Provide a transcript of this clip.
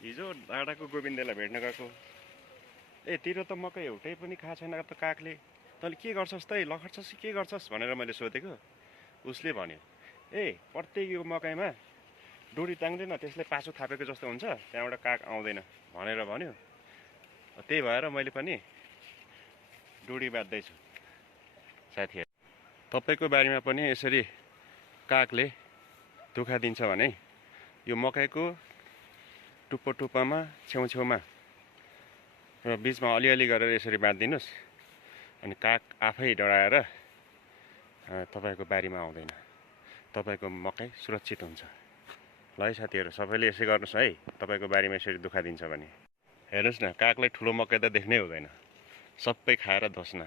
हिजो डाँडाको गोविन्दलाई भेट्न गएको। ए तेरो त मकै एउटै पनि खाएको छैन त कागले, तैँले के गर्छस् त लखट्छस् कि के गर्छस् भनेर मैले सोधेको। उसले भन्यो, ए प्रत्येक यो मकैमा डोरी ताङ्दैन, त्यसले पाछो थापेको जस्तो हुन्छ, त्यहाँबाट काग आउँदैन भनेर भन्यो। त्यही भएर मैले पनि डोरी बाँध्दैछु। साथीहरू, तपाईँको बारीमा पनि यसरी कागले दुःख दिन्छ भने यो मकैको टुप्पो टुप्पामा छेउछेउमा र बिचमा अलिअलि गरेर यसरी बाँधिदिनुहोस्, अनि काग आफै डराएर तपाईँको बारीमा आउँदैन, तपाईँको मकै सुरक्षित हुन्छ। ल है साथीहरू, सबैले यसै गर्नुहोस् है, तपाईँको बारीमा यसरी दुःख दिन्छ भने। हेर्नुहोस् न, कागलाई ठुलो मकै त देख्नै हुँदैन, सबै खाएर धोस्न।